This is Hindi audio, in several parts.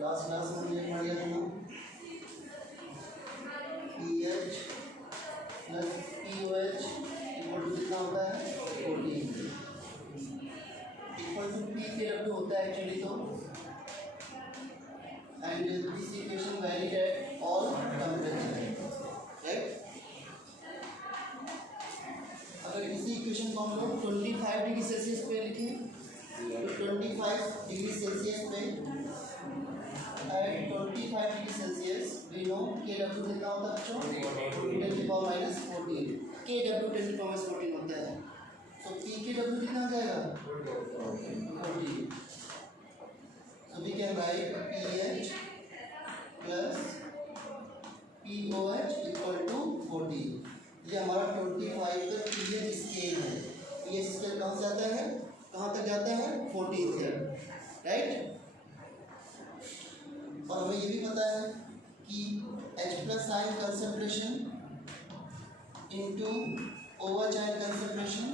लास्ट क्लास में हमने पढ़ लिया था pH plus pOH equal to कितना होता है 14 इक्वल टू पी के डब्ल्यू होता है एक्चुअली तो and this equation valid at all temperature right. अगर इसी इक्वेशन को हम लोग 25 डिग्री सेल्सियस पे लिखें तो 25 डिग्री सेल्सियस पे at 25 degree Celsius we know K W कितना होता है बच्चों 10⁻⁴ के डब्ल्यू 10⁻⁴ होता है। तो पी के डब्ल्यू कितना आ जाएगा 40। So we can write pH plus pOH equal to 40। ये हमारा 25 का पीएच स्केल है। पीएच स्केल कहाँ से आता है कहाँ तक जाता है 14 से राइट। और हमें ये भी पता है कि H plus ion concentration into over ion concentration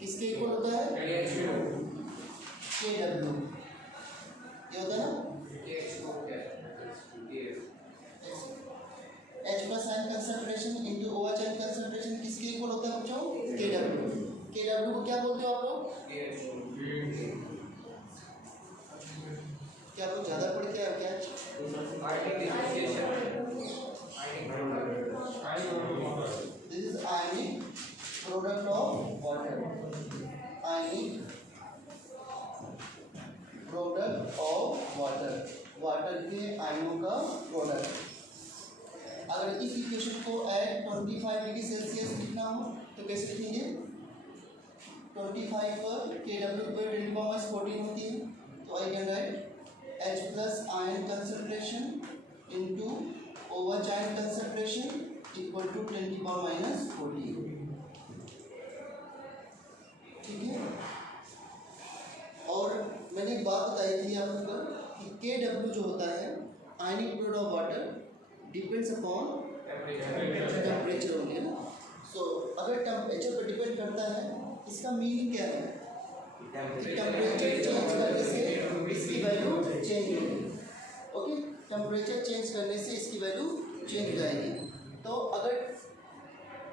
किसके इक्वल होता है के डब्ल्यू ये होता है ना H plus ion concentration into over ion concentration किसके इक्वल होता है बच्चों के डब्ल्यू को क्या बोलते हो आप लोग क्या कुछ ज़्यादा पढ़ के क्या this is ionic product of water ionic product of water के आयनों का प्रोडक्ट। अगर इस इक्वेशन को एट 25 डिग्री सेल्सियस लिखना हो तो कैसे लिखेंगे 25 पर के डब्ल्यू पे 10⁻⁴ होती है तो I can write H plus ion concentration into over ion concentration equal to 10⁻⁴। ठीक है। और मैंने एक बात बताई थी आपको कि के डब्ल्यू जो होता है ionic product of water depends upon temperature only ना। सो अगर टेम्परेचर पर डिपेंड करता है इसका मीनिंग क्या है टेम्परेचर चेंज करने से इसकी वैल्यू चेंज होगी। ओके टेम्परेचर चेंज करने से इसकी वैल्यू चेंज हो जाएगी। तो अगर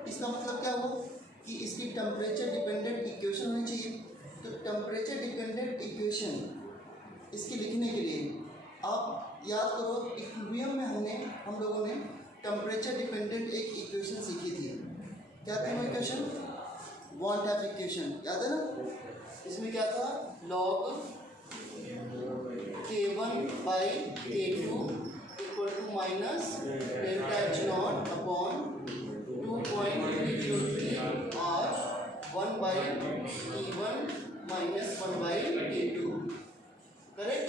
इसका मतलब क्या हुआ कि इसकी टेम्परेचर डिपेंडेंट इक्वेशन होनी चाहिए। तो टेम्परेचर डिपेंडेंट इक्वेशन इसकी लिखने के लिए आप याद करो इक्विलिब्रियम में हम लोगों ने टेम्परेचर डिपेंडेंट एक इक्वेशन सीखी थी। क्या थी वो इक्वेशन वन टाइप इक्वेशन याद है ना। इसमें क्या था log K1/K2 equal to minus delta H naught upon 2.303 R 1/T1 minus 1/T2 correct.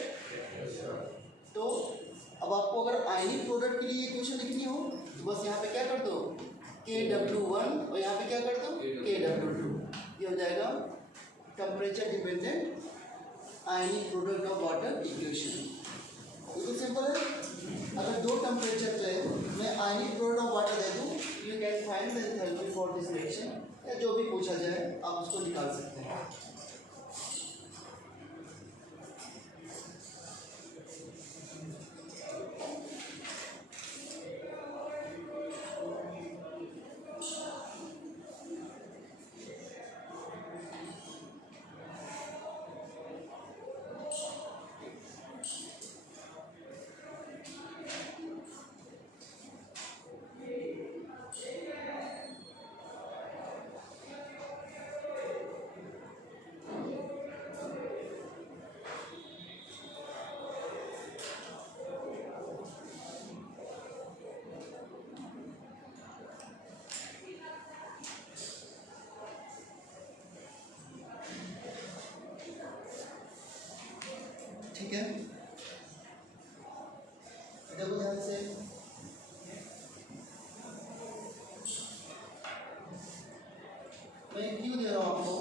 तो अब आपको अगर आयनिक प्रोडक्ट के लिए इक्वेशन लिखनी हो तो बस यहाँ पे क्या कर दो KW1 और यहाँ पे क्या कर दो KW2। ये हो जाएगा temperature dependent ionic product of water equation. बिल्कुल सिंपल है। अगर दो टेम्परेचर पे मैं आयनिक प्रोडक्ट ऑफ वाटर दे दूँ you can find the enthalpy for this reaction या जो भी पूछा जाए आप उसको निकाल सकते हैं। ठीक है देखो ध्यान से मैं क्यों दे रहा हूँ आपको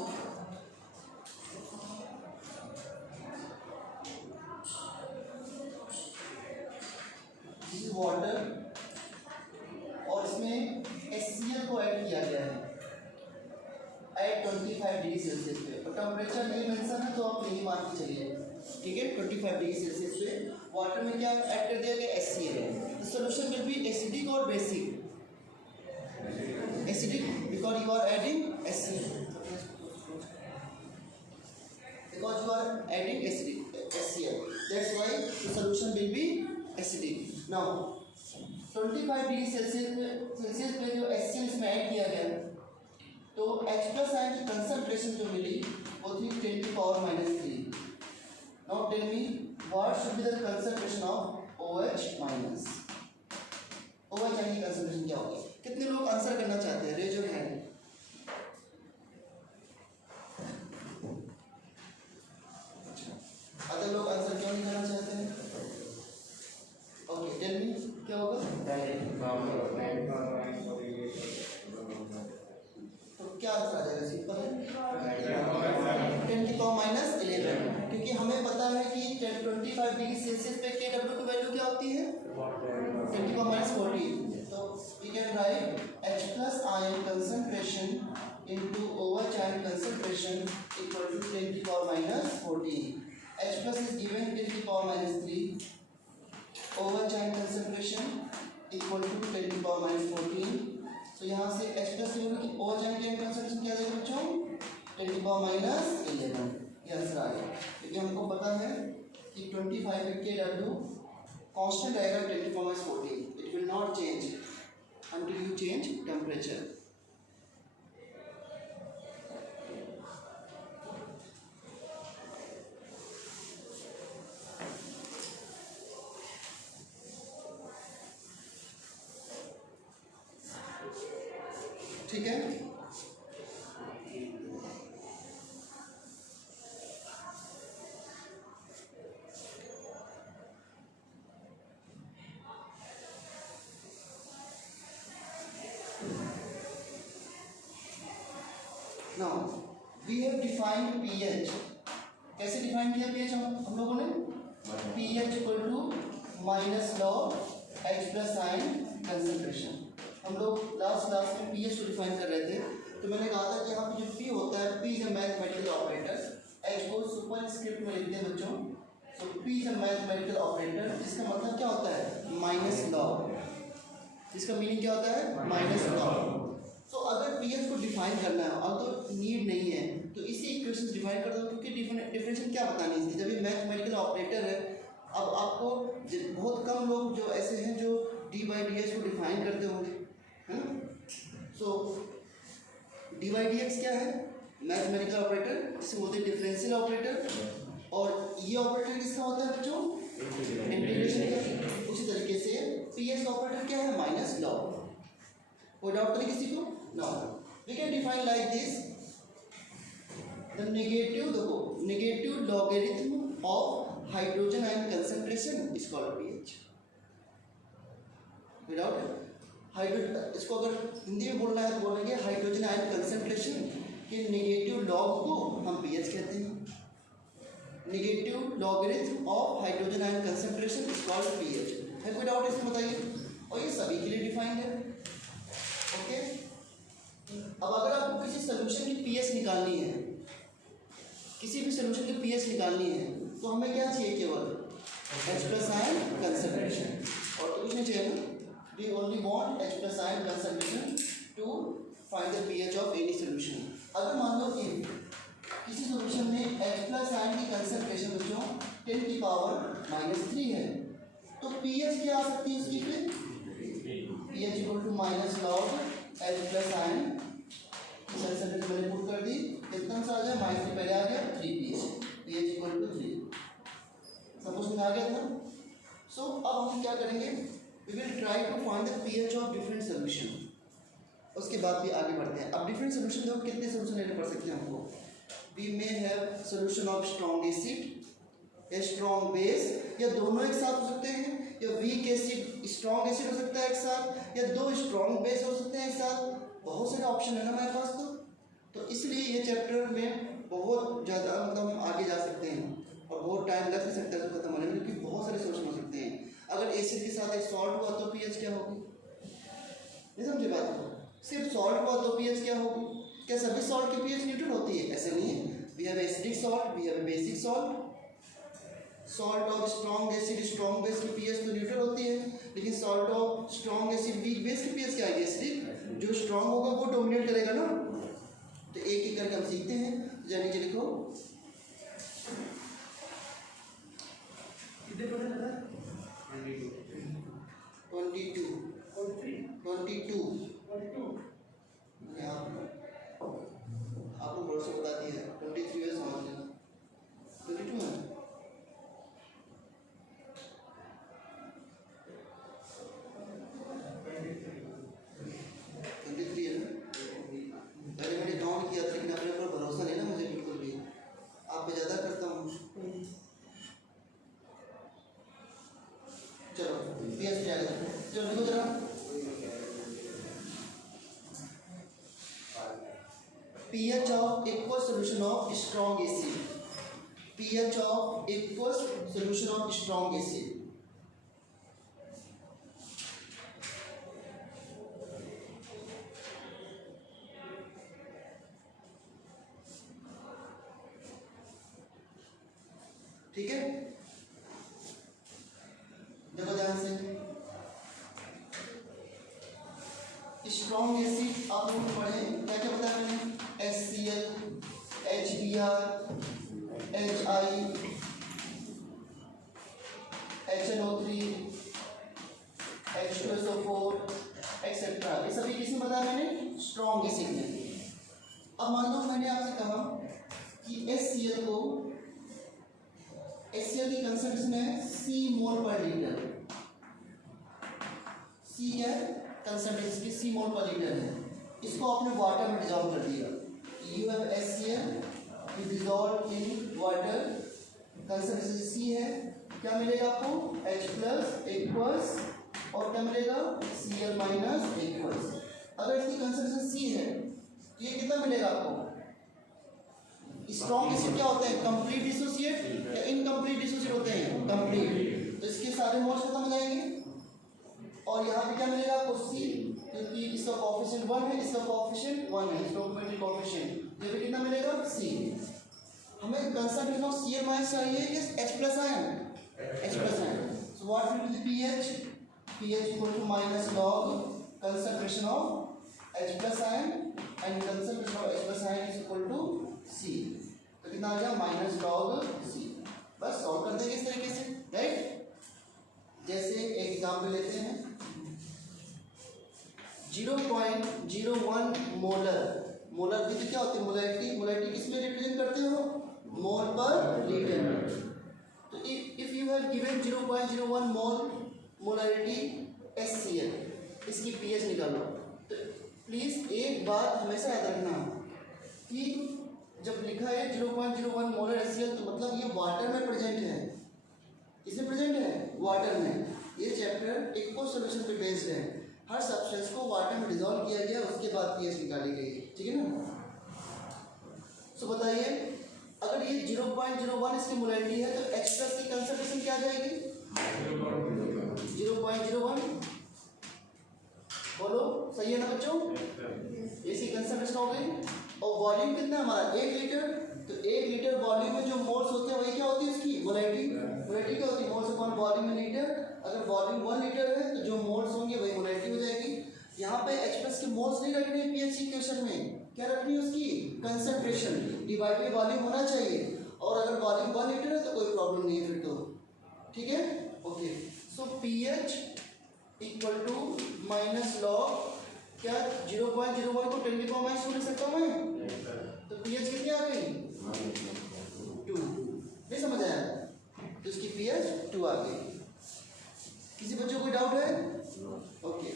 दिस इज वाटर और इसमें HCl को ऐड किया गया है एट 25 डिग्री सेल्सियस पे और टेम्परेचर नहीं मेंशन है तो आप यही मान के चलिए ठीक है, 25 डिग्री सेल्सियस पे वाटर में क्या ऐड कर दिया गया, HCl। The solution will be acidic और basic. Acidic because you are adding HCl, because you are adding HCl, that's why the solution will be acidic. Now 25 degree Celsius पे जो HCl इसमें ऐड किया गया तो H प्लस आयन की कंसंट्रेशन जो मिली वो थी 10 की power -3। Now tell me what should be the concentration of OH minus. OH ion की कंसंट्रेशन क्या होगी? कितने लोग आंसर करना चाहते हैं? Raise your hand. अदर लोग आंसर क्यों नहीं करना चाहते हैं? ओके, टेल मी क्या होगा? तो क्या आंसर आ जाएगा? सिंपल है, 10 की पावर -11, क्योंकि हमें पता है कि 25 डिग्री सेल्सियस पे Kw की वैल्यू क्या होती है? 10 की पावर -14। तो we can write H plus ion concentration into OH ion concentration equal to 10 की power -14। H plus is given 10 की power -3, OH ion concentration equal to 10 की पावर -14। तो यहाँ से H प्लस की होगी कि OH आयन की कंसंट्रेशन क्या देगा बच्चों? 10 की पावर -11। ये आंसर आ गया, क्योंकि हमको पता है कि 25 में Kw कांस्टेंट रहेगा 10 की power -14, it will not change until you change temperature। ठीक है, now we have defined pH। कैसे डिफाइन किया pH हम लोगों ने? pH equal to minus log H plus ion concentration. हम लोग लास्ट क्लास में pH को डिफाइन कर रहे थे, तो मैंने कहा था कि यहाँ पे जो P होता है, P is a mathematical operator. H को सुपर स्क्रिप्ट में लिखते हैं बच्चों। सो P is a mathematical operator, जिसका मतलब क्या होता है? Minus log. इसका मीनिंग क्या होता है? Minus log. तो अगर pH को डिफाइन करना है और तो नीड नहीं है तो इसी इक्वेशन डिफाइन कर दो, क्योंकि डिफरेंशियल क्या बतानी है इसकी, जब ये मैथमेटिकल ऑपरेटर है। अब आपको बहुत कम लोग जो ऐसे हैं जो d/dx को डिफाइन करते होंगे, है ना? सो d/dx क्या है? मैथमेटिकल ऑपरेटर, जिसे बोलते हैं डिफरेंशियल ऑपरेटर। और ये ऑपरेटर किसका होता है बच्चों? इंटीग्रेशन का। उसी तरीके से pH ऑपरेटर क्या है? Minus log. कोई डाउट तो नहीं किसी को? No, we can define like this, the negative, देखो, negative logarithm of hydrogen ion concentration is called pH। Without hydrogen, इसको अगर हिंदी में बोलना है तो बोलेंगे हाइड्रोजन आयन कंसंट्रेशन के नेगेटिव लॉग को हम pH कहते हैं। Negative logarithm of hydrogen ion concentration is called pH। है कोई डाउट इसमें? बताइए। और ये सभी के लिए डिफाइंड है। ओके, अब अगर आपको किसी सोल्यूशन की pH निकालनी है, किसी भी सोल्यूशन की pH निकालनी है, तो हमें क्या चाहिए? केवल H प्लस आयन कंसंट्रेशन, और तो कुछ नहीं चाहिए ना। We only want H plus ion concentration to find the pH of any solution. अगर मान लो कि किसी सोल्यूशन में H प्लस आयन की कंसंट्रेशन बच्चों 10 की पावर -3 है, तो pH क्या आ सकती है उसकी? फिर pH equal to minus log H plus ion concentration मैंने पुट कर दी, कितना सा आ जाए? -3 पहले आ गया, 3 pH इक्वल टू 3। सब कुछ आ गया था। सो अब हम क्या करेंगे? We will try to find the pH of different solution. उसके बाद भी आगे बढ़ते हैं। अब डिफरेंट सोल्यूशन देखो, कितने सोल्यूशन लेने पड़ सकते हैं हमको? We may have solution of strong acid या स्ट्रॉन्ग बेस, या दोनों एक साथ हो सकते हैं, या वीक एसिड स्ट्रॉन्ग एसिड हो सकता है एक साथ, या दो स्ट्रॉन्ग बेस हो सकते हैं एक साथ। बहुत सारे ऑप्शन है ना हमारे पास। तो इसलिए ये चैप्टर में बहुत ज़्यादा मतलब हम आगे जा सकते हैं और बहुत टाइम लग भी सकता है तो खत्म होने में, क्योंकि बहुत सारे सोल्यूशन हो सकते हैं। अगर एसिड के साथ एक सॉल्ट हुआ तो pH क्या होगी? नहीं समझे बात को? सिर्फ सॉल्ट हुआ तो pH क्या होगी? क्या सभी सॉल्ट की pH न्यूट्रल होती है? ऐसे नहीं है। We have acidic salt, we have basic salt, salt of strong acid strong base की पीएच तो न्यूट्रल होती है, लेकिन salt of strong acid weak base की पीएच क्या आएगी? एसिडिक। जो स्ट्रॉन्ग होगा वो डोमिनेट करेगा ना। तो एक एक करके हम सीखते हैं। जाने के लिखो कितने टोटल है? 22 आपको बोर्ड से बताती है 23 है, समझ लेना 22 है। पहले मैंने काउंट किया था, लेकिन अपने ऊपर भरोसा नहीं ना मुझे बिल्कुल भी, आप पे ज़्यादा करता हूँ। चलो पीएच पे आगे चलो लिखो जरा। pH of aqueous solution of strong acid, pH of aqueous solution of strong acid। ठीक है, देखो ध्यान से। स्ट्रॉन्ग एसिड आप लोग पढ़े क्या क्या बताया मैंने? HCl, HBr, HI, HNO3, H2SO4 etcetera, ये सभी किसमें बताया मैंने? स्ट्रॉन्ग एसिड में। अब मान लो मैंने आपसे कहा कि HCl की कंसंट्रेशन है C मोल पर लीटर। C है कंसंट्रेशन की, C मोल पर लीटर है। इसको आपने वाटर में डिजॉल्व कर दिया। You have HCl you dissolve in water, concentration C है, क्या मिलेगा आपको? H प्लस एक्वस, और क्या मिलेगा? Cl minus aqueous. अगर इसकी कंसंट्रेशन C है तो ये कितना मिलेगा आपको? स्ट्रॉन्ग एसिड क्या होते हैं? कंप्लीट डिसोसिएट या इनकम्प्लीट डिसोसिएट होते हैं? कंप्लीट। तो इसके सारे मोल्स खत्म हो जाएंगे। और यहाँ पे क्या मिलेगा आपको? C, क्योंकि इसका कोएफिशिएंट 1 है, इसका कोएफिशिएंट 1 है, स्टोइकोमेट्रिक कोएफिशिएंट, ये भी कितना मिलेगा? C। हमें कंसंट्रेशन ऑफ Cl माइनस चाहिए कि H plus ion? H plus ion. So what will be the pH? pH equal to minus log concentration of H plus ion and concentration of H plus ion is equal to C। तो कितना आ गया? Minus log C। बस सॉल्व कर देंगे इस तरीके से, राइट? जैसे एक एग्जाम्पल लेते हैं, 0.01 मोलर। मोलर की क्या होती है? मोलैरिटी। मोलैरिटी किसमें रिप्रेजेंट करते हो? मोल पर लीटर। तो if you have given 0.01 mole molarity HCl, इसकी pH निकालो। तो प्लीज एक बात हमेशा याद रखना कि जब लिखा है 0.01 मोलर HCl तो मतलब ये वाटर में प्रेजेंट है। इसमें प्रेजेंट है वाटर में। ये चैप्टर एक्वस सॉल्यूशन पे बेस्ड है। हर सब्सटेंस को वाटर में डिसॉल्व किया गया, उसके बाद pH निकाली गई, ठीक है ना? सो बताइए, अगर ये 0.01 इसकी मोलैरिटी है तो H प्लस की कंसंट्रेशन क्या जाएगी? 0.01। बोलो सही है ना बच्चों? इसकी कंसंट्रेशन हो गई। और वॉल्यूम कितना है हमारा? 1 लीटर। तो 1 लीटर वॉल्यूम में जो मोल्स होते हैं वही क्या होती है? इसकी मोलैरिटी। मोलैरिटी क्या होती है? Moles upon volume in litre. अगर वॉल्यूम 1 लीटर है तो जो मोल्स होंगे वही मोलैरिटी हो जाएगी। यहाँ पे H प्लस के मोल्स नहीं रखने हैं pH इक्वेशन में, क्या रखनी है? उसकी कंसंट्रेशन डिवाइड बाय वॉल्यूम होना चाहिए। और अगर वॉल्यूम 1 लीटर है तो कोई प्रॉब्लम नहीं है फिर तो, ठीक है? Okay, so pH equal to minus log क्या 0.01 को 10 की पावर माइनस 2 लिख सकता हूँ मैं? तो pH कितनी आ गई? 2। नहीं समझ आया? तो इसकी pH 2 आ गई। किसी बच्चों को कोई डाउट है? ओके,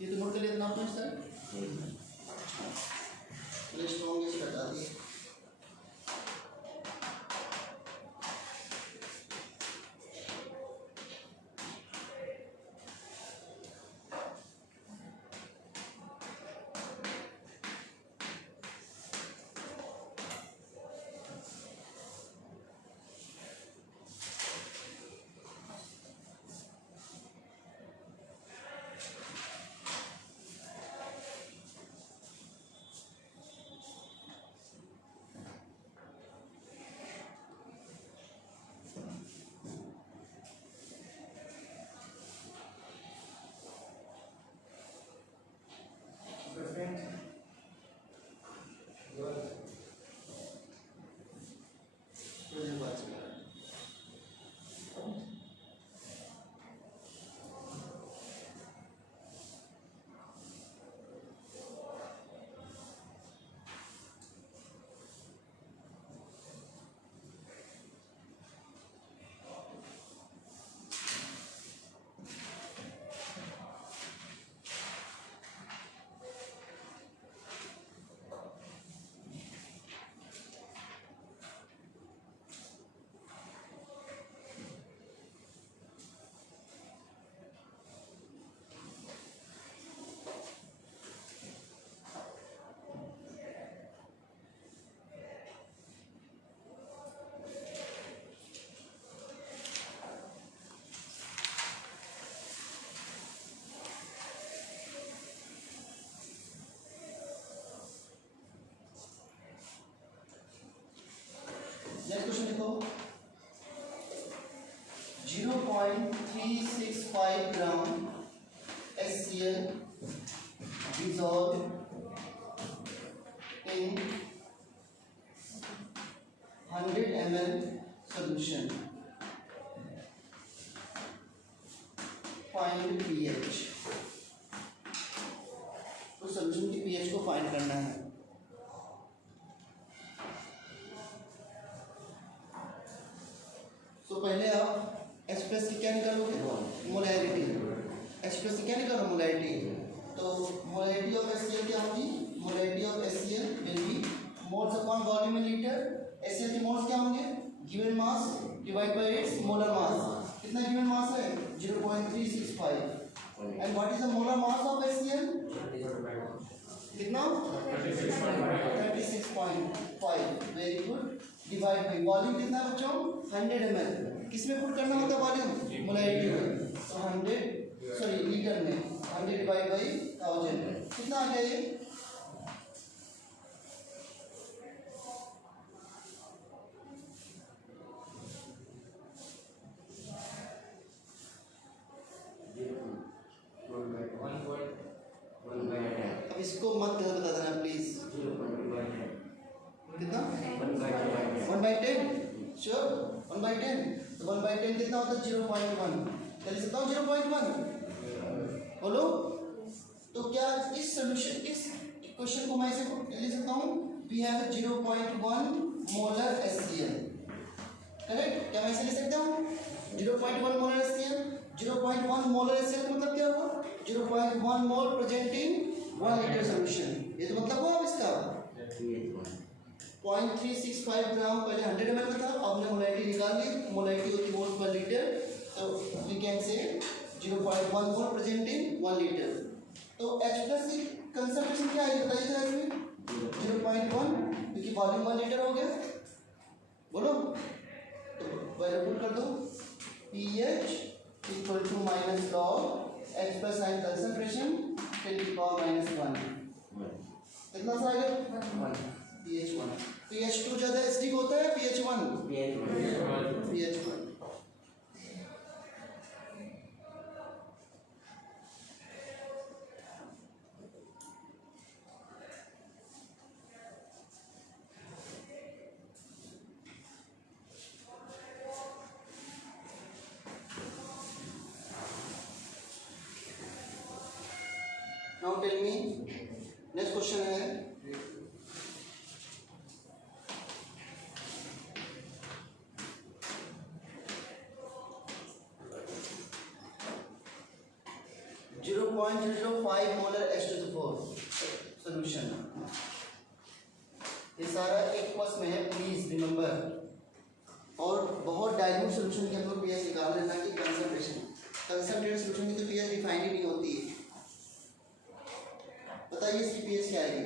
ये तो नोट कर लेते ना आपने सर। स्ट्रॉन्ग एसिड हटा दिए। 0.365 ग्राम HCl dissolved in 100 ml solution. Find pH. तो सॉल्यूशन की pH को फाइंड करना है. तो पहले आप H+ की क्या निकालोगे? मोलैरिटी. H+ की क्या निकालो? मोलैरिटी. तो मोलैरिटी ऑफ HCl क्या होगी? Molarity of HCl will be moles upon volume in litre. HCl के मोल्स क्या होंगे? Given mass divide by it's molar mass. कितना गिवन मास है? 0.365. And what is the molar mass of HCl? कितना? 36.5. Very good. Divide by volume कितना है बच्चों? 100 ml. किसमें पुट करना होता है वॉल्यूम? मोलैरिटी में. तो 100 लीटर में 100 डिवाइड बाय 1000 कितना आ गया ये? अब इसको मत गलत बता देना प्लीज. कितना? 1/10. श्योर? 1/10. तो 1/10 कितना होता है? 0.1. चल सकता हूँ 0.1. बोलो. तो क्या इस सॉल्यूशन इस इक्वेशन को मैं ऐसे लिख सकता हूँ? We have 0.1 molar HCl. Correct? क्या मैं ऐसे लिख सकता हूँ? 0.1 मोलर HCl. 0.1 मोलर HCl मतलब क्या हुआ? 0.1 mole present in 1 litre solution. ये तो मतलब हुआ अब इसका 0.365 ग्राम. पहले 100 ml में था, आपने मोलैरिटी निकाल ली. मोलैरिटी होती है मोल्स पर लीटर. तो we can say 0.1 mole present in 1 litre. तो H+ की कंसंट्रेशन क्या है बताइए जरा इसमें? 0.1 क्योंकि वॉल्यूम 1 लीटर हो गया. बोलो. तो पहले पुट कर दो pH equal to minus log H+ sign concentration 10 की पावर -1. कितना सा आएगा? 1. pH 1. pH 2 ज्यादा एसिडिक होता है pH 1? pH 1. Now tell me, next question है 0.005 मोलर H2SO4 सॉल्यूशन. ये सारा एक बस में है, प्लीज रिमेंबर. और बहुत डाइल्यूट सॉल्यूशन के अंदर pH निकाल लेना कि कंसंट्रेशन. कंसंट्रेटेड सॉल्यूशन की तो pH डिफाइन ही नहीं होती है. बताइए इसकी pH क्या आएगी?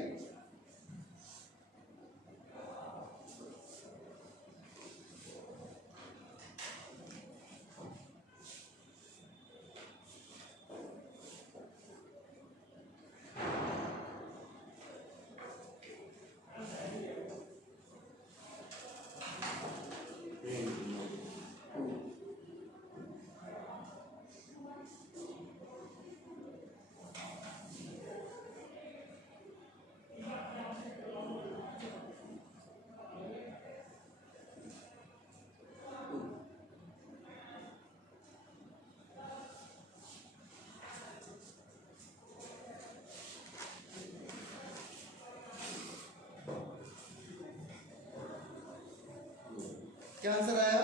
क्या आंसर आया?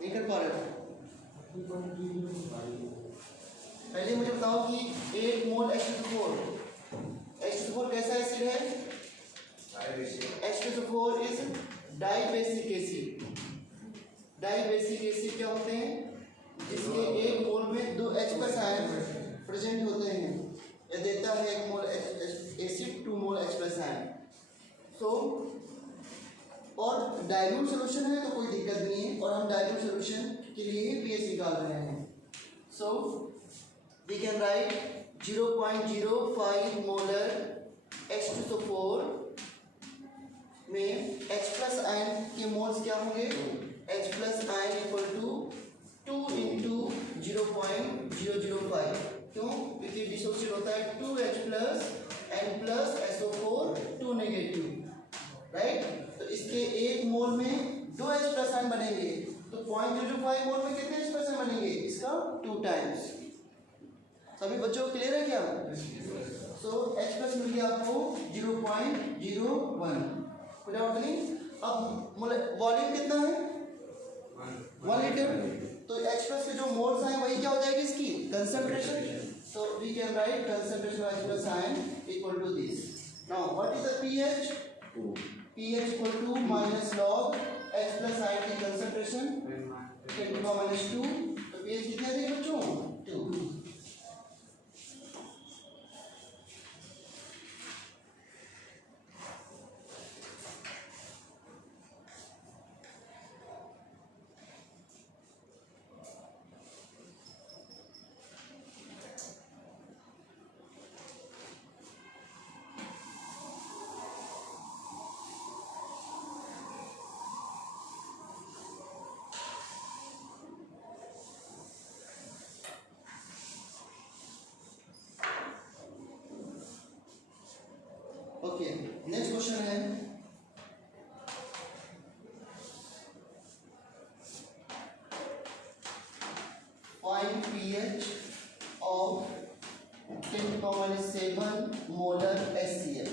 नहीं कर पा रहे हो? पहले मुझे बताओ कि 8 मोल H2SO4 कैसा एसिड है? H2SO4 is dibasic acid. Dibasic acid क्या होते हैं? जिसके एक मोल में 2 H+ आयन प्रेजेंट होते हैं। यह देता है 1 मोल एसिड 2 मोल H+ आयन। सो और डाइल्यूट सोल्यूशन है तो कोई दिक्कत नहीं है, और हम डाइल्यूट सोल्यूशन के लिए ही पीएच निकाल रहे हैं। So we can write 0.05 molar H2SO4 में H+ आयन के मोल्स क्या होंगे? H+ ion equal to 2 into 0.005। क्यों? क्योंकि डिसोसिएट होता है 2H+ and plus SO4 2 negative, right. तो इसके एक मोल में 2 H+ आयन बनेंगे, तो 0.005 मोल में कितने H+ आयन बनेंगे? इसका 2 टाइम्स। सभी बच्चों को क्लियर है क्या? सो H+ मिल गया आपको 0.01। कोई डाउट नहीं? अब वॉल्यूम कितना है? 1 लीटर। तो H+ के जो मोल्स हैं वही क्या हो जाएगी इसकी? Concentration. So we can write concentration of H+ ion equal to this. Now what is the pH? 2. pH equal to minus log H+ ion की concentration 10⁻²। तो pH कितने थे बच्चों? 2। ओके, नेक्स्ट क्वेश्चन है find pH of 10⁻7 molar HCl।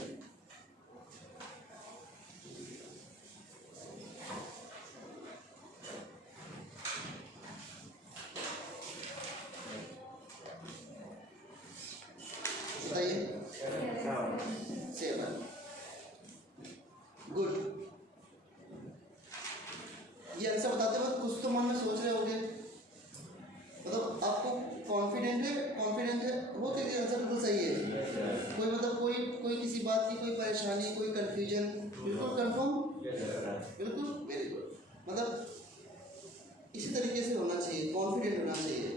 बताइए। 7। गुड। ये आंसर बताते वक्त कुछ तो मन में सोच रहे होंगे, मतलब आपको कॉन्फिडेंट है वो कि आंसर बिल्कुल सही है। कोई मतलब कोई किसी बात की कोई परेशानी, कोई कंफ्यूजन? बिल्कुल कंफर्म? बिल्कुल, वेरी गुड। मतलब इसी तरीके से होना चाहिए, कॉन्फिडेंट होना चाहिए।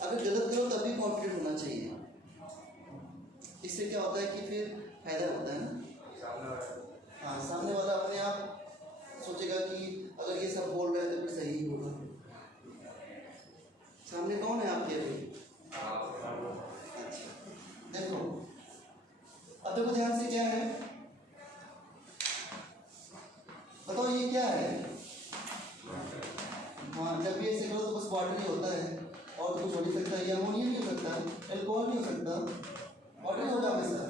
अगर गलत करो तब भी कॉन्फिडेंट होना चाहिए। इससे क्या होता है कि फिर फायदा होता है ना। हाँ, सामने वाला अपने आप सोचेगा कि अगर ये सब बोल रहे हैं तो फिर सही ही होगा। सामने कौन है आपके अभी? अच्छा, देखो अब देखो ध्यान से, क्या है बताओ, ये क्या है? हाँ, जब भी ऐसे करो तो बस वाटर ही होता है और कुछ हो नहीं सकता। ये अमोनिया नहीं हो सकता, एल्कोहल नहीं हो सकता, वाटर ही होगा हमेशा।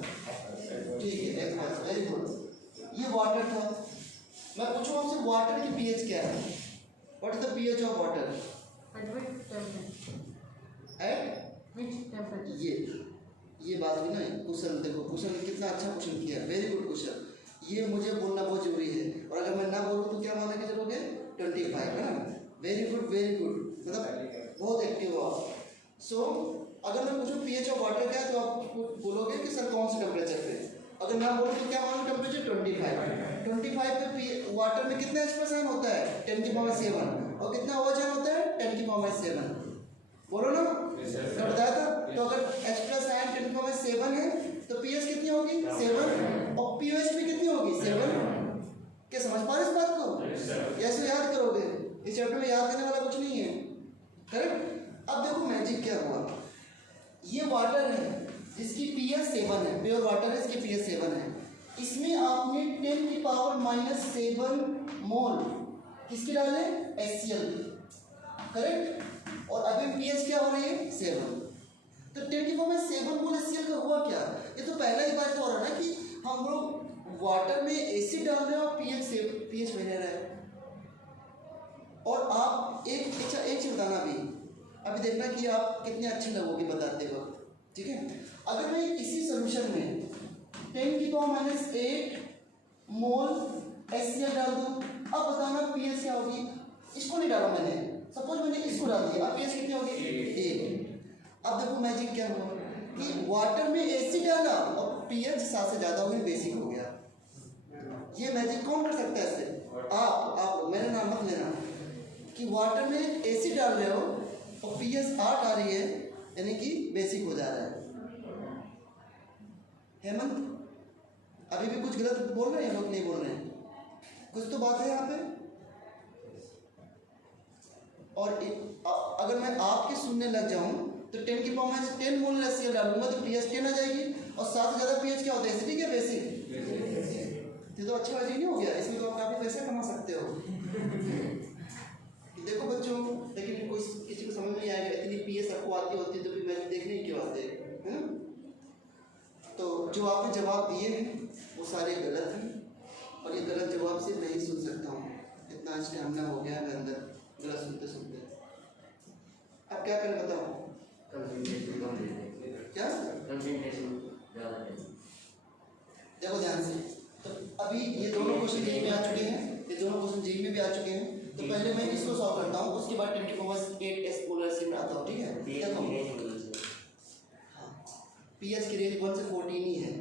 ठीक है, एक बात, वेरी गुड। ये वाटर था। मैं पूछूं आपसे, वाटर की pH क्या है? What is the pH of water? At ये बात भी ना, क्वेश्चन देखो, क्वेश्चन कितना अच्छा क्वेश्चन किया, वेरी गुड क्वेश्चन। ये मुझे बोलना बहुत जरूरी है, और अगर मैं ना बोलूँ तो क्या मानने की जरूरत है? 25 है ना। वेरी गुड, मतलब बहुत एक्टिव हो आप। सो अगर मैं पूछूं pH ऑफ वाटर क्या है, तो आप बोलोगे कि सर कौन से टेम्परेचर पे? अगर ना बोलो तो क्या मानो? टेम्परेचर 25 पे वाटर में कितना H+ आयन होता है? 10⁻7। और कितना OH आयन होता है? 10⁻7। बोलो ना, तो बताया था। तो अगर H+ आयन 10⁻7 है तो pH कितनी होगी? 7। और pH भी कितनी होगी? 7। क्या समझ पा रहे इस बात को? ऐसे याद करोगे, इस चैप्टर में याद करने वाला कुछ नहीं है, करेक्ट। अब देखो मैजिक क्या हुआ। ये वाटर है जिसकी pH 7 है, प्योर वाटर है, इसकी pH 7 है। इसमें आपने 10⁻7 मोल किसके डाले? HCl, correct. और अभी pH क्या हो रही है? 7। तो 10⁻7 मोल HCl का हुआ क्या? ये तो पहला ही बार तो हो रहा है ना कि हम लोग वाटर में एसिड डाल रहे हैं और pH बह रहा है। और आप एक चीज बताना, अभी देखना कि आप कितने अच्छे लगोगे बताते वक्त, ठीक है। अगर मैं इसी सोल्यूशन में 10⁻8 मोल HCl डाल दूं, अब बताना pH क्या होगी? इसको नहीं डाला मैंने, सपोज मैंने इसको डाल दिया, अब pH कितनी होगी 8। अब देखो मैजिक क्या हुआ कि वाटर में एसिड डाला और pH 7 से ज़्यादा हो गई, बेसिक हो गया। ये मैजिक कौन कर सकता है ऐसे? आप मेरा नाम मत लेना कि वाटर में एसिड डाल रहे हो और pH 8 आ रही है, यानी कि बेसिक हो जा रहा है। हेमंत अभी भी कुछ गलत बोल रहे हैं लोग? नहीं बोल रहे हैं, कुछ तो बात है यहाँ पे। और अगर मैं आपके सुनने लग जाऊं तो 10 की पावर माइनस 10 मोल HCl डालूंगा तो pH 10 आ जाएगी, और 7 से ज़्यादा pH क्या होता है? एसिडिक या बेसिक? ये तो अच्छा मैजिक नहीं हो गया? इसमें तो आप काफ़ी पैसे कमा सकते हो। देखो बच्चों, लेकिन कोई किसी को समझ नहीं आएगा, इतनी pH आपको आती होती है तो फिर मैजिक देखने क्यों आते हैं? तो जो आपने जवाब दिए हैं वो सारे गलत हैं, और ये गलत जवाब से नहीं सुन सकता हूँ, इतना स्टैमिना हो गया है मेरे अंदर गलत सुनते सुनते। अब क्या करें बताओ? क्या देखो ध्यान से, तो अभी ये दोनों क्वेश्चन जेईई में आ चुके हैं, ये दोनों क्वेश्चन जेईई में भी आ चुके हैं। तो पहले मैं इसको सॉल्व करता हूँ, उसके बाद 10 की पावर 8 S पोलर से आता हूँ, ठीक है? देखो pH की रेंज 1 से 14 ही है,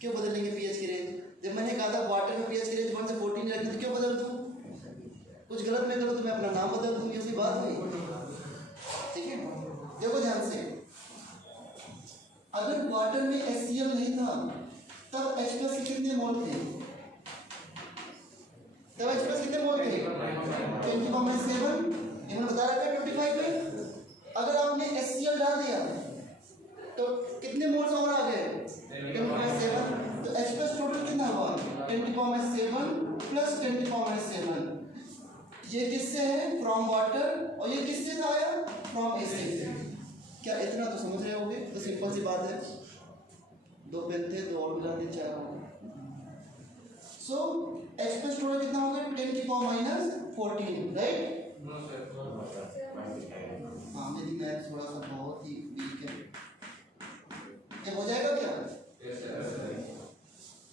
क्यों बदलेंगे pH की रेंज? जब मैंने कहा था वाटर में pH की रेंज 1 से 14 रखनी तो क्यों बदल दूँ? कुछ गलत में करो तो मैं अपना नाम बदल दूँ, ये सी बात हुई, ठीक है? देखो ध्यान से, अगर वाटर में HCl नहीं था तब H+ के कितने मोल थे? तब H+ कितने मोल थे? 10 की पावर 7, इन्होंने बता रखा है 25 में। अगर आपने HCl डाल दिया तो कितने मोल्स और आ गए? 10 की पावर 7, तो H+ टोटल कितना हुआ? 10 की पावर 7 प्लस 10 की पावर 7। ये किससे है? फ्रॉम वाटर, और ये किससे था आया? From acid. क्या इतना तो समझ रहे होगे? तो सिंपल सी बात है, 2 पेन थे, 2 और मिला दे 4 हो। सो H+ टोटल कितना हो गया? 10 की पावर माइनस 14, राइट? हाँ मेरी मैथ थोड़ा सा बहुत ही वीक है, ये हो जाएगा क्या?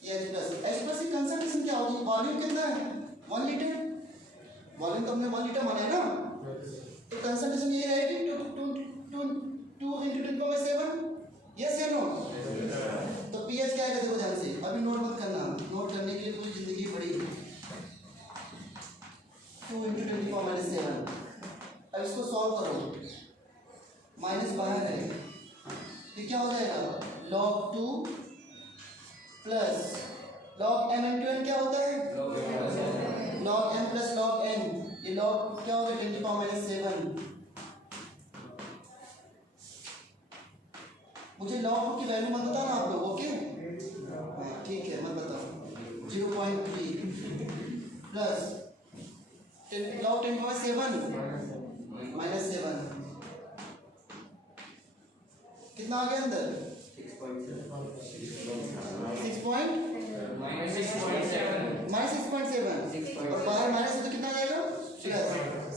ये H+ की कंसंट्रेशन क्या होगी? वॉल्यूम कितना है? 1 लीटर। वॉल्यूम तो हमने 1 लीटर माना है ना, तो कंसंट्रेशन ये रहेगी 2 into 10 पावर 7, यस या नो? तो pH क्या आएगा? देखो ध्यान से, अभी नोट मत करना, नोट करने के लिए पूरी जिंदगी पड़ी है। 2 into 10 पावर 7। अब इसको सॉल्व करो, माइनस बाहर है, ये क्या हो जाएगा? log 2 plus log m into n क्या होता है? log m plus log n, ये log क्या होगा? 10 की पावर 7। मुझे log की वैल्यू मत बताना आप लोग, ओके? ठीक है, मत बताओ। 0.3 प्लस log 10 की पावर 7 माइनस 7, कितना आ गया अंदर? 6.7 माइनस 6.7, और बाहर माइनस है तो कितना आ जाएगा? प्लस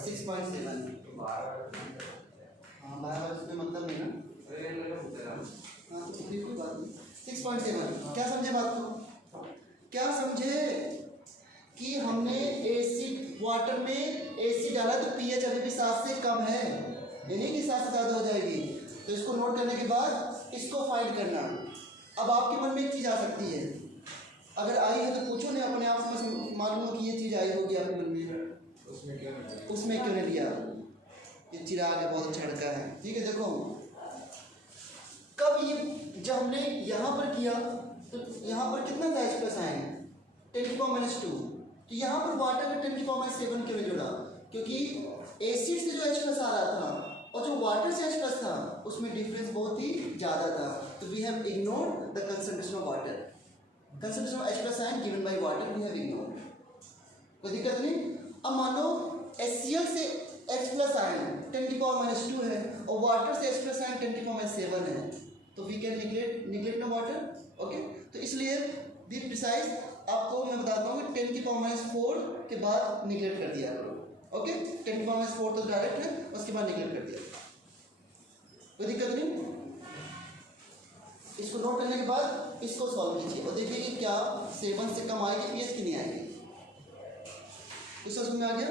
6.7। हाँ बाहर इसमें मतलब नहीं ना, हाँ तो कोई बात नहीं। 6.7 क्या समझे बात को? क्या समझे कि हमने एसिड वाटर में एसिड डाला तो pH अभी भी 7 से कम है, यानी कि 7 से ज़्यादा हो जाएगी। तो इसको नोट करने के बाद इसको फाइंड करना। अब आपके मन में एक चीज़ आ सकती है, अगर आई है तो पूछो, नहीं अपने आप से मालूम हो कि ये चीज़ आई होगी आपके मन में, उसमें क्यों नहीं लिया? ये चिराग है, बहुत अच्छा लड़का है, ठीक है? देखो कब ये जब हमने यहाँ पर किया तो यहाँ पर कितना था H+ आएंगे? 10 की पावर -2, तो यहाँ पर वाटर का 10 की पावर -7 क्यों जोड़ा? क्योंकि एसिड से जो H+ आ रहा था और जो वाटर से H+ था उसमें डिफरेंस बहुत ही ज़्यादा था, तो we have ignored the concentration of water, concentration of H+ ion given by water we have ignored. कोई दिक्कत नहीं। अब मानो HCl से H+ आयन 10 की पावर -2 है और वाटर से H+ आयन 10 की पावर 7 है, तो we can neglect no water, okay? तो इसलिए बी प्रिसाइज, आपको मैं बताता हूँ कि 10 की पावर -4 के बाद निगलेक्ट कर दिया करो, ओके? 10 की पावर -4 तो डायरेक्ट है, उसके बाद निगलेक्ट कर दिया, कोई दिक्कत नहीं। इसको नोट करने के बाद इसको सॉल्व कीजिए और देखिए कि क्या 7 से कम आएगी pH की नहीं आएगी। इसका समझ में आ गया?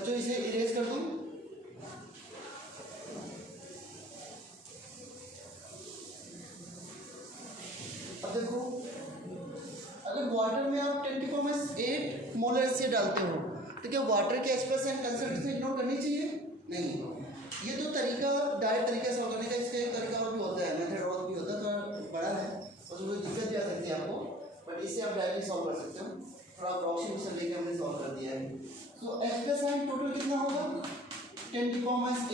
बच्चों इसे इरेज कर दूं। अब देखो अगर वाटर में आप 10⁻8 मोलर HCl डालते हो तो क्या वाटर के H% कंसंट्रेशन इग्नोर करनी चाहिए? नहीं। ये तो तरीका डायरेक्ट तरीके से करने का, इसका एक तरीका और भी होता है, मेथड और भी होता है, थोड़ा बड़ा है उसमें कोई दिक्कत भी आ सकती है आपको, बट इससे आप डायरेक्टली सॉल्व कर सकते हो। थोड़ा अप्रॉक्सीमेशन लेके हमने सॉल्व कर दिया है। सो H+ टोटल कितना होगा? 10⁻8।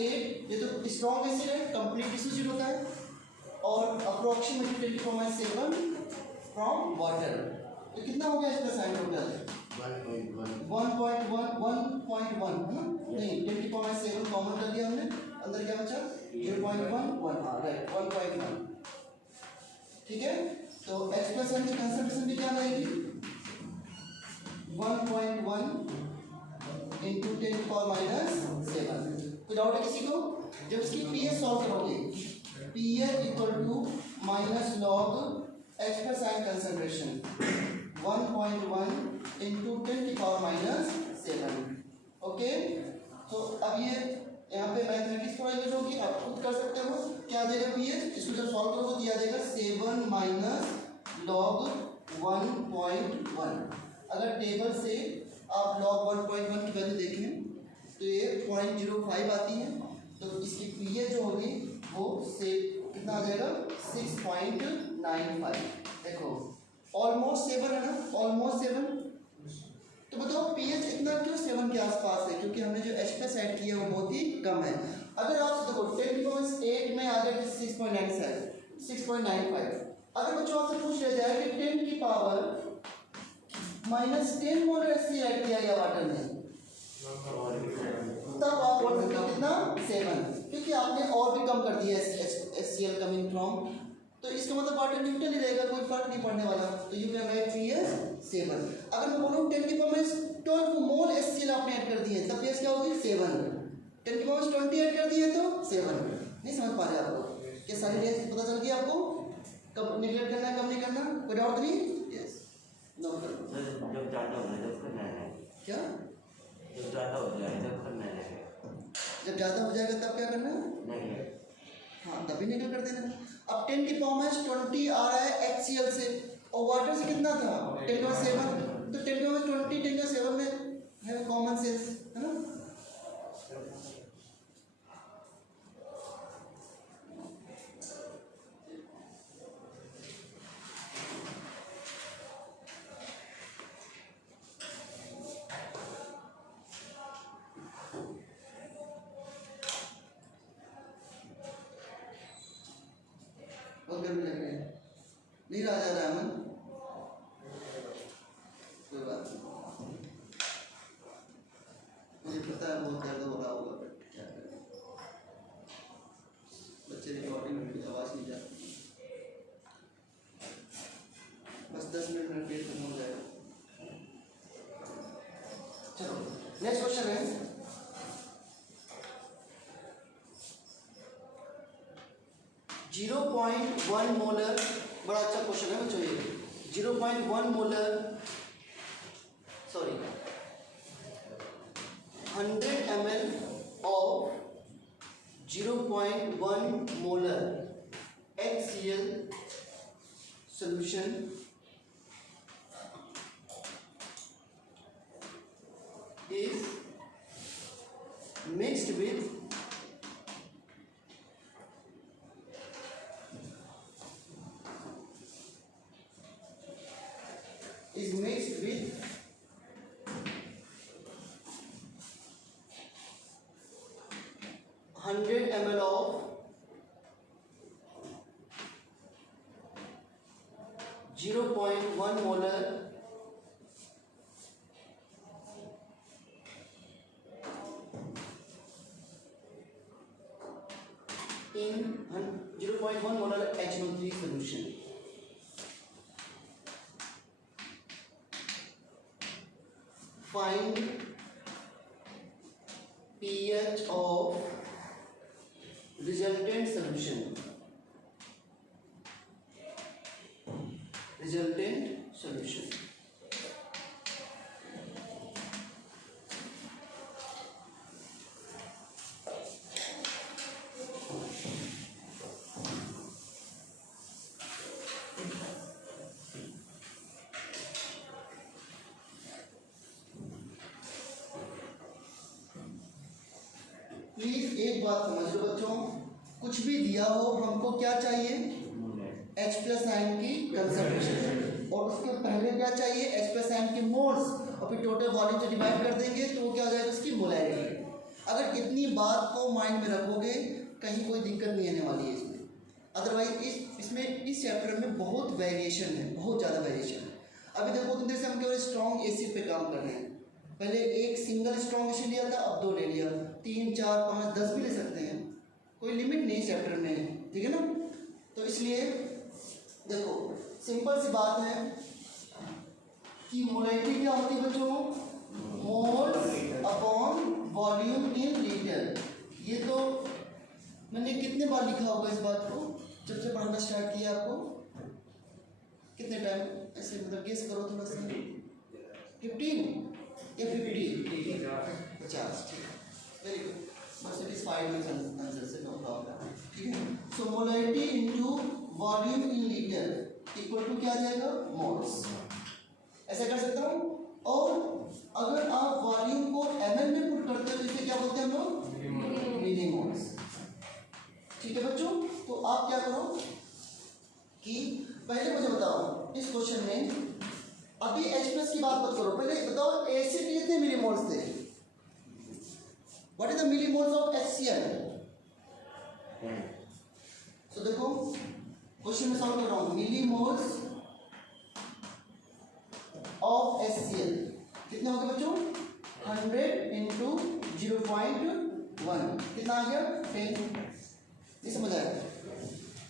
ये तो स्ट्रॉन्ग एसिड है, कंप्लीट डिसोसिएट होता है, और अप्रोक्सीमेटली 10⁻7 फ्रॉम वाटर। तो कितना हो गया H+ टोटल? 1.1 है ना? नहीं, 10⁻7 कॉमन कर दिया हमने, अंदर क्या बचा? 0.1 राइट, 1.1। ठीक है, तो H+ की कंसंट्रेशन भी क्या रहेगी? 1.1 इंटू 10⁻7। कोई डाउट है किसी को? जब इसकी पीएच सॉल्व करोगे, pH equal to minus log H+ concentration 1.1 into 10⁻7। Okay, तो अब ये यहाँ पे मैथमेटिक्स थोड़ा यूज होगी, आप खुद कर सकते हो। क्या आ जाएगा पीएच? इसको जब सॉल्व करोगे तो ये आ जाएगा 7 माइनस लॉग 1.1। अगर टेबल से आप लॉग 1.1 की वैल्यू देखें तो ये 0.05 आती है, तो इसकी पीएच जो होगी वो से कितना आ जाएगा? 6.95। देखो ऑलमोस्ट 7 है ना, ऑलमोस्ट 7। तो बताओ पीएच इतना क्यों 7 के आसपास है? क्योंकि हमने जो H+ ऐड किया है वो बहुत ही कम है। अगर आप देखो 10⁻8 में आ जाए 6.97, 6.95। अगर बच्चों आपसे पूछ लिया जाए कि 10 की पावर -10 मोलर HCl ऐड किया गया वाटर में, तब आप बोल सकते हो कितना? 7, क्योंकि आपने और भी कम कर दिया HCl कमिंग फ्रॉम, तो इसका मतलब वाटर न्यूट्रल ही रहेगा, कोई फर्क नहीं पड़ने वाला। तो यू कैन राइट पीएच 7। अगर मैं बोलूँ 10⁻12 मोल HCl आपने ऐड कर दिए तब पीएच क्या होगी? 7। 10⁻20 ऐड कर दिए तो 7। नहीं समझ पा रहे आपको? क्या सारी रेंज पता चल गई आपको? कब निगलेक्ट करना है, कब नहीं करना? कोई डाउट नहीं? Yes, no problem. जब ज़्यादा हो जाए तब करना है। क्या? जब ज़्यादा हो जाए तब करना है। जब ज़्यादा हो जाएगा तब क्या करना है? नहीं, हाँ, तभी निकल कर देना। अब 10⁻20 आ रहा है HCl से, और वाटर से कितना था? 10⁻7। तो 10⁻20 10⁻7 में है कॉमन सेंस, है ना? बहुत गर्मी लग रही है, नहीं रहा जा रहा है मन, कोई बात नहीं, मुझे पता है बहुत दर्द हो रहा होगा, बट क्या करें, बच्चे रिकॉर्डिंग में भी आवाज़ नहीं जाती, बस 10 मिनट में पेट खत्म हो जाएगा। चलो नेक्स्ट क्वेश्चन है, जीरो 0.1 मोलर, बड़ा अच्छा क्वेश्चन है बच्चों ये। 0.1 molar, sorry 100 ml of 0.1 molar HCl solution is mixed with 100 ml of 0.1 molar in 0.1 molar HNO3 solution. Find pH of resultant solution. Resultant solution. बात समझ लो बच्चों, कुछ भी दिया हो हमको क्या चाहिए, H प्लस आयन की कंसंट्रेशन, और उसके पहले क्या चाहिए, H प्लस आयन के मोल्स, और फिर टोटल वॉल्यूम से डिवाइड कर देंगे तो वो क्या हो जाएगा, उसकी मोलैरिटी। अगर इतनी बात को माइंड में रखोगे कहीं कोई दिक्कत नहीं आने वाली है इसमें। अदरवाइज इसमें इस चैप्टर में बहुत वेरिएशन है, बहुत ज़्यादा वेरिएशन है। अभी देखो तुम देर से हम केवल स्ट्रॉन्ग एसिड पे काम कर रहे हैं। पहले एक सिंगल स्ट्रॉन्ग एसिड लिया था, अब 2 ले लिया, 3 4 5 10 भी ले सकते हैं, कोई लिमिट नहीं चैप्टर में, ठीक है ना। तो इसलिए देखो सिंपल सी बात है कि मोलैरिटी क्या होती है बच्चों, moles upon volume in litre. ये तो मैंने कितने बार लिखा होगा इस बात को जब से पढ़ाना स्टार्ट किया आपको, कितने टाइम ऐसे मतलब गेस करो थोड़ा सा, 15 या 50, 50, very good, but satisfied with answer से, नो प्रॉब्लम, ठीक है। So molarity into volume in litre equal to क्या आ जाएगा, मोल्स, ऐसा कर सकता हूँ। और अगर आप वॉल्यूम को ml में पुट करते हो तो इसे क्या बोलते हैं हम लोग, मिलीमोल्स, ठीक है बच्चों। तो आप क्या करो कि पहले मुझे बताओ इस क्वेश्चन में, अभी H प्लस की बात मत करो, पहले बताओ एसिड के कितने मिलीमोल्स थे, what is the millimoles of HCl। तो देखो क्वेश्चन में सॉल्व कर रहा हूं, मिलीमोल्स ऑफ HCl कितने हो गए बच्चों, 100 इंटू 0.1 कितना आ गया, 10, ये समझ आया।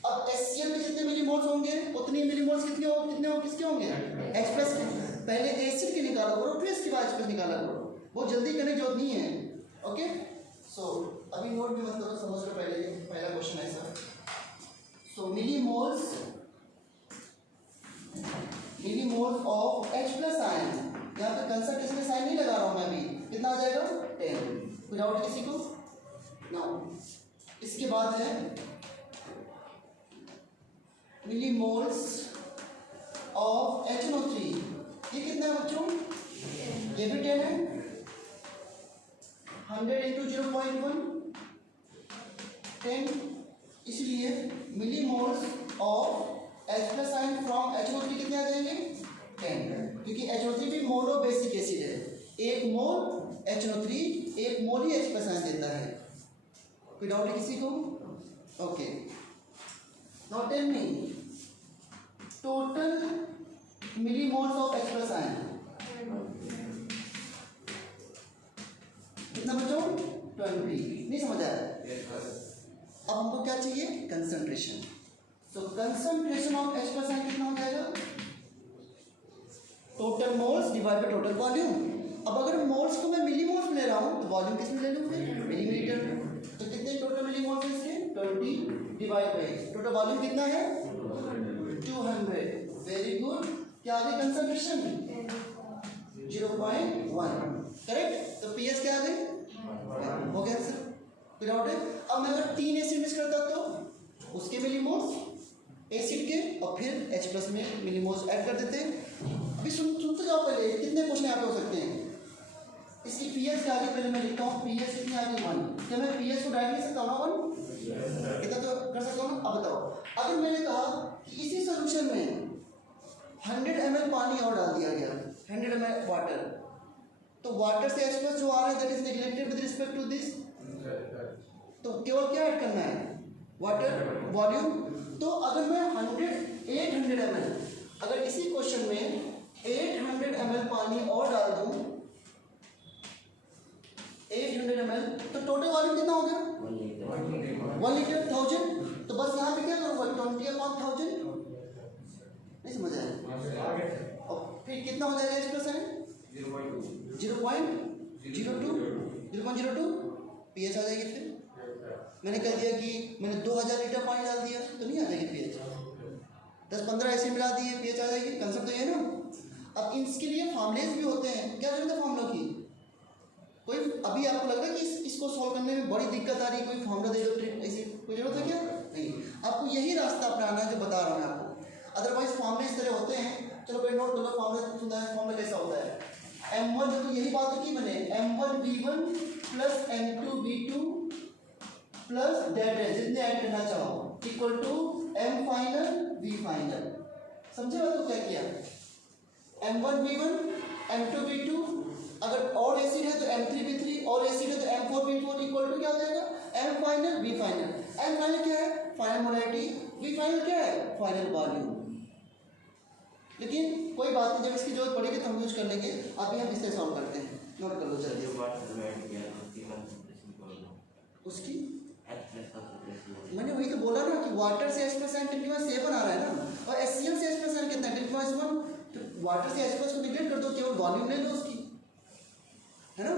अब HCl में जितने मिलीमोल्स होंगे उतनी मिलीमोल्स कितने हो किसके होंगे, H प्लस के। पहले एसिड के निकाला करो फिर इसके बाद H प्लस निकाला करो, बहुत जल्दी करने की जरूरत नहीं है, ओके। सो अभी नोट भी मत करो, समझ लो पहले पहला क्वेश्चन ऐसा। So millimoles of H plus ion, यहाँ पे कंसंट्रेशन में साइन नहीं लगा रहा हूँ मैं अभी, कितना आ जाएगा, 10, विदाउट किसी को नाउ। इसके बाद है मिलीमोल्स ऑफ HNO3, ये कितना है बच्चों, ये भी 10 है, 100 इंटू 0.1 10, इसलिए millimoles of H plus ion from HNO3 कितने आ जाएंगे, 10, क्योंकि HNO3 भी मोनो बेसिक एसिड है, एक मोल HNO3 एक मोल ही H प्लस आयन देता है, कोई डाउट है किसी को, okay. Now tell me total millimoles of H plus ion कितना बच्चों, 20, नहीं समझ आया। अब हमको क्या चाहिए, कंसंट्रेशन। तो concentration of H plus ion कितना हो जाएगा, total moles divide by total volume. अब अगर मोल्स को मैं मिलीमोल्स में ले रहा हूँ तो वॉल्यूम किस में ले लूँगा, मिलीमीटर। तो कितने टोटल मिलीमोल्स हैं इसके, 20 डिवाइड बाय टोटल वॉल्यूम कितना है, 200, वेरी गुड। क्या आ गई कंसंट्रेशन, 0.1, करेक्ट। तो पीएच क्या आ गई, हो गया सर, कोई डाउट है। अब मैं अगर 3 एसिड मिक्स करता तो उसके मिलीमोल्स एसिड के और फिर H प्लस में मिलीमोल्स ऐड कर देते हैं। अभी सुनते जाओ पहले, कितने क्वेश्चन यहाँ पे हो सकते हैं। इसकी पीएच क्या आ गई, पहले मैं लिखता हूँ पीएच कितनी आ गई, 1। क्या मैं पीएच को डायरेक्ट लिख सकता हूँ 1, इतना तो कर सकता हूँ ना। अब बताओ अगर मैंने कहा कि इसी सोल्यूशन में 100 ml पानी और डाल दिया गया, 100 ml वाटर, तो वाटर से H प्लस जो आ रहा है that is neglected with respect to this, तो केवल क्या ऐड करना है, वाटर वॉल्यूम। तो अगर मैं 800 ml, अगर इसी क्वेश्चन में 800 ml पानी और डाल दूं, 800 ml, तो टोटल वॉल्यूम कितना हो गया, 1 लीटर 1000। तो बस यहाँ पे क्या करूँगा, 20/1000, नहीं समझ आया। और फिर कितना हो जाएगा H प्लस आयन, 0.02 पीएच आ जाएगी। फिर मैंने कह दिया कि मैंने 2000 लीटर पानी डाल दिया तो नहीं आ जाएगी पीएच, 10-15 एसिड मिला दिए पीएच आ जाएगी, कंसेप्ट तो ये है ना। अब इसके लिए फॉर्मुलेज भी होते हैं, क्या जरूरत है फॉर्मूला की, कोई अभी आपको लग रहा है कि इसको सॉल्व करने में बड़ी दिक्कत आ रही है, कोई फॉर्मूला दे दो ट्रिक, ऐसी कोई जरूरत है क्या, नहीं। आपको यही रास्ता अपनाना है जो बता रहा हूँ मैं आपको। अदरवाइज फॉर्मूले इस तरह होते हैं, चलो भाई नोट कर लो फॉर्मूला कैसा होता है। M1 तो यही बात की मैंने, M1V1 plus M2V2 plus dead rest जितने ऐड करना चाहो equal to M final V final. समझे बात को क्या किया? M1 V1 M2 V2, अगर और एसिड है तो M3 V3, और एसिड है तो M4 V4 इक्वल टू क्या हो जाएगा? M final V final. M final क्या है? Final molarity. V फाइनल क्या है? Final volume. लेकिन कोई बात नहीं, जब इसकी जरूरत पड़ेगी तो हम यूज कर लेंगे। अभी हम इससे सॉल्व करते हैं, नोट कर लो जल्दी। जो वाटर में ऐड किया है उसकी कंसंट्रेशन कर लो। उसकी H प्लस कंसंट्रेशन मैंने वही तो बोला ना कि वाटर से H+N N आ रहा है ना, और HCl से H+N कितना है? 1, तो वाटर से H+ को निगलेक्ट कर दो, केवल वॉल्यूम ले लो उसकी, है ना?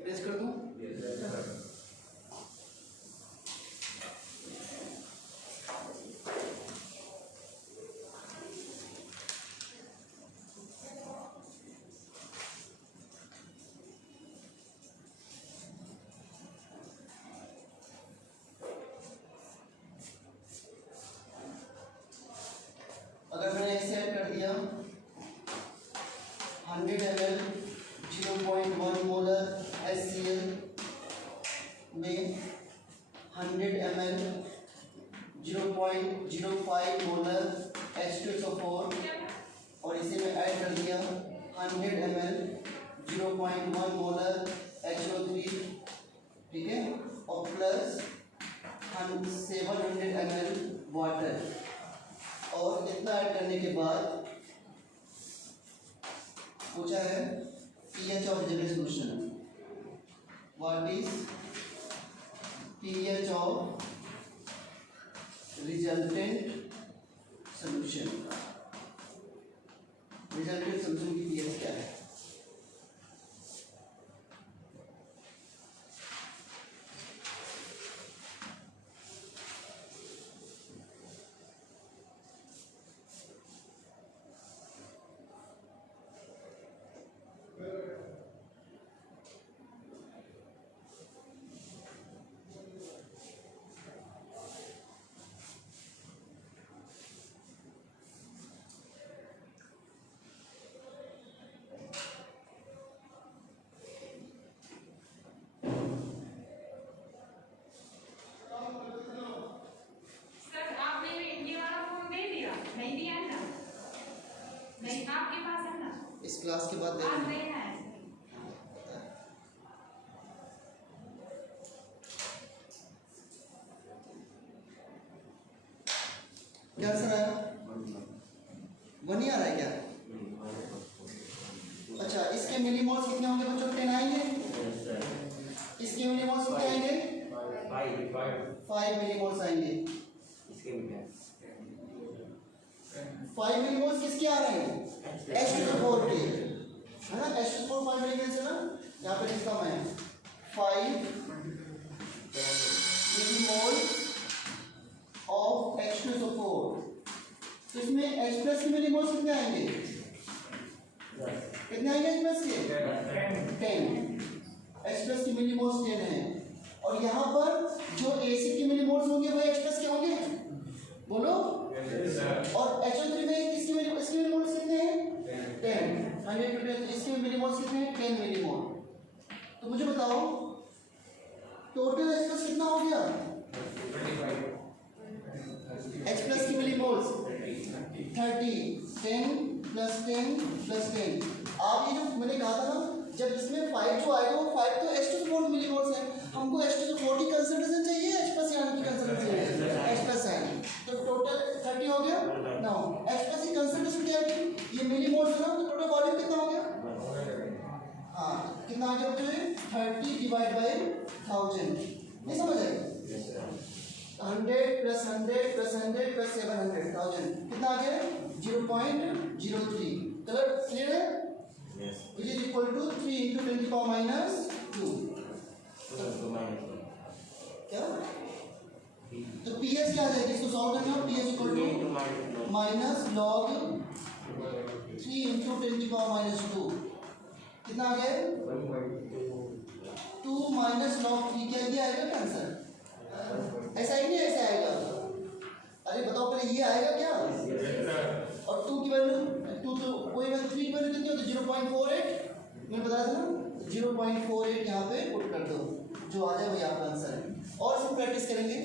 इरेज कर दूं? अगर मैंने ऐसे ऐड कर दिया 100 ml 0.1 मोलर HCl में 100 ml 0.05 मोलर H2SO4, और इसे मैं ऐड कर दिया 100 ml 0.1 मोलर HO3, ठीक है, और प्लस 700 ml वाटर, और इतना ऐड करने के बाद पूछा है pH of resultant solution. What is pH of resultant solution? Resultant solution की pH क्या है? इस क्लास के बाद क्या सर आया? 1 ही आ रहा है क्या? अच्छा, इसके मिलीमोल्स कितने होंगे बच्चों? 10 आएंगे। इसके मिलीमोल्स कितने आएंगे? 5 मिलीमोल्स आएंगे। इसके भी क्या? 5 मिलीमोल्स किसके आ रहे हैं? H2SO4 के, है ना? H2SO4 5 मिलीमोल्स है ना, यहाँ पे लिखा मैं 5 मिलीमोल्स ऑफ H2 तो इसमें H प्लस के मिलीमोल्स कितने आएंगे? कितने आएंगे H प्लस के? 10। H प्लस के मिलीमोल्स 10 है। और यहाँ पर जो एसिड के मिलीमोल्स होंगे वो H प्लस के होंगे, बोलो। और HO3 में इसके मिलीमोल्स कितने हैं? 10। 100 इसके मिलीमोल्स कितने हैं? 10 मिलीमोल। तो मुझे बताओ टोटल H प्लस कितना हो गया? H प्लस की मिलीमोल्स 30। 10 plus 10 plus 10। आप ये जो मैंने कहा था ना, जब इसमें 5 जो आएगा वो 5 तो H2 4 मिलीमोल्स है। हमको H2 4 की कंसंट्रेशन चाहिए, H प्लस आयन की कंसंट्रेशन चाहिए, H प्लस आयन। तो टोटल 30 हो गया। नाउ H प्लस की कंसंट्रेशन क्या है? ये मिलीमोल्स है ना, तो टोटल वॉल्यूम कितना हो गया? हाँ, कितना आ गया बच्चों? 30 डिवाइड बाय 1000। नहीं समझ आएगा? 100 प्लस 100 प्लस 100 प्लस 700 1000 कितना आ गया? 0.03। क्लियर है? Which is equal to 3 into 10 to the power minus 2. क्या? तो PS क्या आ जाएगा? इसको सॉल्व करना। PS equal to minus log 3 into 10 to the power minus 2। कितना आ गया? 2 माइनस लॉग 3। क्या ये आएगा आंसर? ऐसा ही नहीं, ऐसा आएगा। अरे बताओ पहले, ये आएगा क्या? और 2 की वैल्यू 2 तो कोई वैल्यू 3 की वैल्यू कितनी होती है? 0.48। मैंने बताया था ना, 0.48 यहाँ पे पुट कर दो, जो आ जाए वही आपका आंसर है। और इसमें प्रैक्टिस करेंगे।